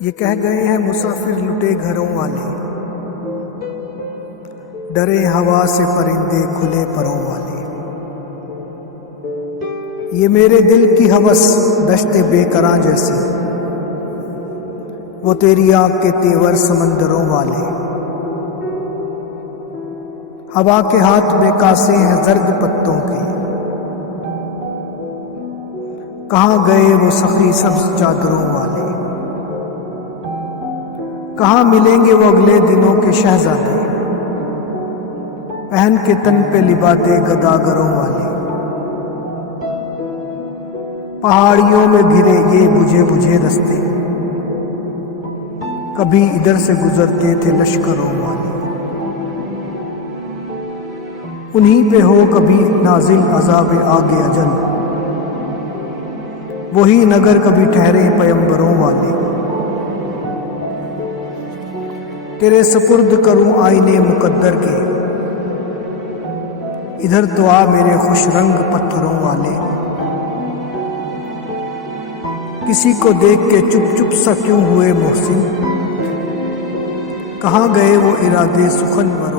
یہ کہہ گئے ہیں مسافر لٹے گھروں والے، ڈرے ہوا سے پرندے کھلے پروں والے۔ یہ میرے دل کی ہوس دشت بے کراں جیسی، وہ تیری آنکھ کے تیور سمندروں والے۔ ہوا کے ہاتھ میں کاسے ہیں زرد پتوں کے، کہاں گئے وہ سخی سبز چادروں والے؟ کہاں ملیں گے وہ اگلے دنوں کے شہزادے، پہن کے تن پہ لبادے گداگروں والے؟ پہاڑیوں میں گھرے یہ بجھے بجھے رستے، کبھی ادھر سے گزرتے تھے لشکروں والے۔ انہی پہ ہو کبھی نازل عذاب آگ اجل، وہی نگر کبھی ٹھہرے پیمبروں والے۔ تیرے سپرد کروں آئینے مقدر کے، ادھر تو آ میرے خوش رنگ پتھروں والے۔ کسی کو دیکھ کے چپ چپ سا کیوں ہوئے محسن، کہاں گئے وہ ارادے سخنوروں